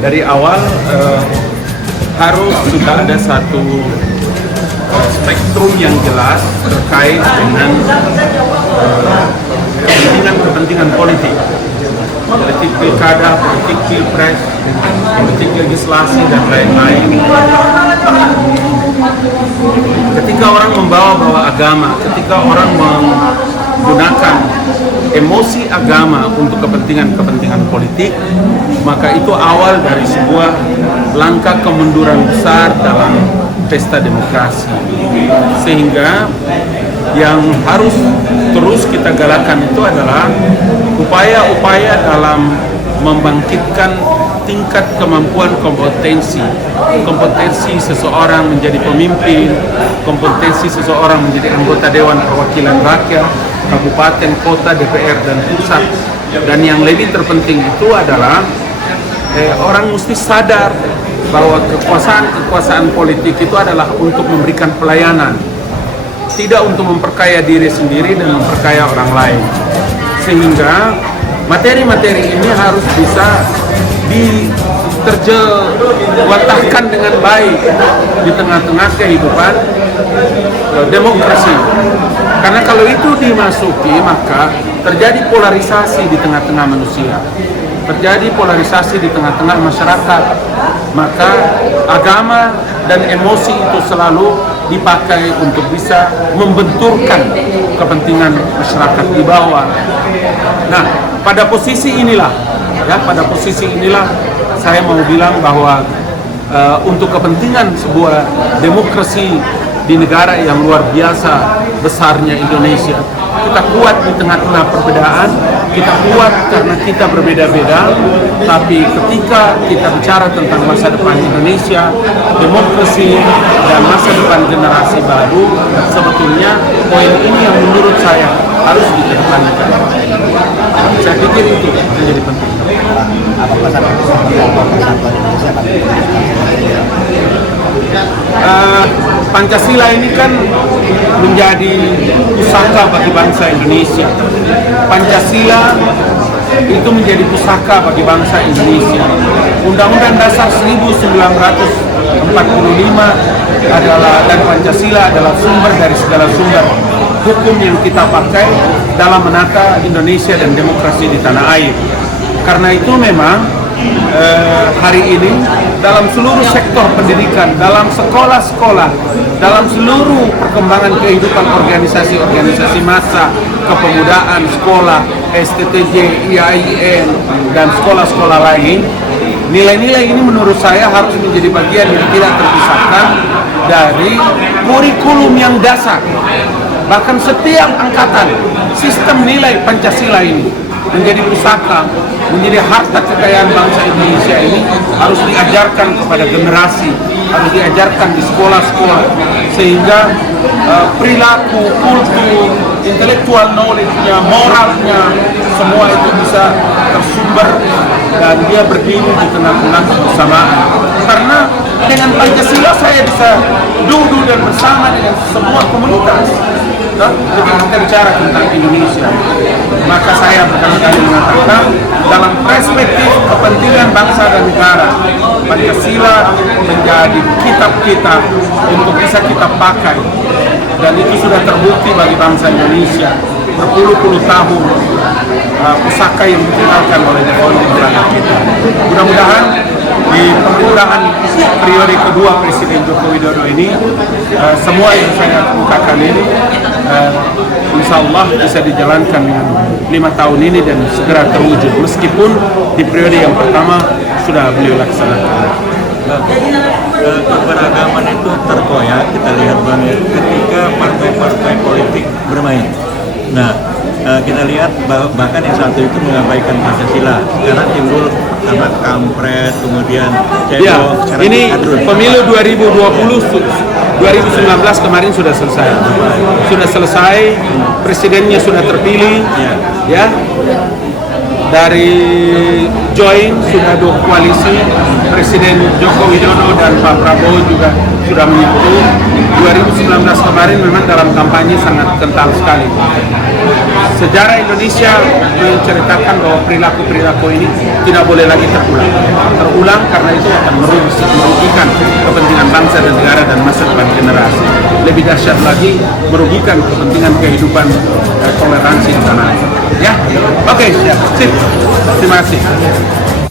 dari awal harus sudah ada satu spektrum yang jelas terkait dengan kepentingan politik, politik pilkada, politik pilpres, politik legislasi dan lain-lain. Ketika orang membawa agama, ketika orang menggunakan emosi agama untuk kepentingan politik, maka itu awal dari sebuah langkah kemunduran besar dalam pesta demokrasi. Sehingga yang harus terus kita galakan itu adalah upaya-upaya dalam membangkitkan tingkat kemampuan kompetensi seseorang menjadi pemimpin, kompetensi seseorang menjadi anggota Dewan Perwakilan Rakyat, kabupaten, kota, DPR, dan pusat. Dan yang lebih terpenting itu adalah orang mesti sadar bahwa kekuasaan politik itu adalah untuk memberikan pelayanan, tidak untuk memperkaya diri sendiri dan memperkaya orang lain. Sehingga materi-materi ini harus bisa diterjemahkan dengan baik di tengah-tengah kehidupan demokrasi. Karena kalau itu dimasuki, maka terjadi polarisasi di tengah-tengah manusia, terjadi polarisasi di tengah-tengah masyarakat. Maka agama dan emosi itu selalu dipakai untuk bisa membenturkan kepentingan masyarakat di bawah. Nah, pada posisi inilah saya mau bilang bahwa untuk kepentingan sebuah demokrasi di negara yang luar biasa besarnya Indonesia, kita kuat di tengah-tengah perbedaan, kita kuat karena kita berbeda-beda, tapi ketika kita bicara tentang masa depan Indonesia, demokrasi, dan masa depan generasi baru, sebetulnya poin ini yang menurut saya harus dikedepankan. Saya pikir itu menjadi penting. Apa pesan persatuan Indonesia? Pancasila ini kan menjadi pusaka bagi bangsa Indonesia. Pancasila itu menjadi pusaka bagi bangsa Indonesia. Undang-Undang Dasar 1945 dan Pancasila adalah sumber dari segala sumber hukum yang kita pakai dalam menata Indonesia dan demokrasi di tanah air. Karena itu memang hari ini dalam seluruh sektor pendidikan, dalam sekolah-sekolah, dalam seluruh perkembangan kehidupan organisasi-organisasi massa, kepemudaan, sekolah, STTJ, IAIN, dan sekolah-sekolah lain, nilai-nilai ini menurut saya harus menjadi bagian yang tidak terpisahkan dari kurikulum yang dasar. Bahkan setiap angkatan, sistem nilai Pancasila ini menjadi pusaka, menjadi harta kekayaan bangsa Indonesia ini harus diajarkan kepada generasi, harus diajarkan di sekolah-sekolah, sehingga perilaku, kultur, intellectual knowledge-nya, moralnya, semua itu bisa tersumber dan dia berdiri di tengah-tengah kebersamaan. Karena dengan Pancasila saya bisa duduk dan bersama dengan semua komunitas. Ketika kita bicara tentang Indonesia, maka saya berkali-kali mengatakan dalam perspektif kepentingan bangsa dan negara, Pancasila menjadi kitab kita untuk bisa kita pakai, dan itu sudah terbukti bagi bangsa Indonesia berpuluh-puluh tahun, pusaka yang dikenalkan oleh negara kita. Mudah-mudahan di pemerintahan periode kedua Presiden Joko Widodo ini, semua yang saya kemukakan ini insya Allah bisa dijalankan dengan 5 tahun ini dan segera terwujud, meskipun di periode yang pertama sudah beliau laksanakan. Keberagaman itu terkoyak, kita lihat banget ketika partai-partai politik bermain. Nah, kita lihat bahkan yang satu itu mengabaikan Pancasila, sekarang timbul anak kampret, kemudian cebok. Ya, ini pemilu 2019 kemarin sudah selesai, presidennya sudah terpilih, ya. Dari join sudah 2 koalisi, Presiden Joko Widodo dan Pak Prabowo juga sudah menyatu. 2019 kemarin memang dalam kampanye sangat kental sekali. Sejarah Indonesia menceritakan bahwa perilaku-perilaku ini tidak boleh lagi terulang bangsa dan negara dan masa depan generasi. Lebih dahsyat lagi, merugikan kepentingan kehidupan toleransi di tanah air. Ya, oke, sip. Terima kasih.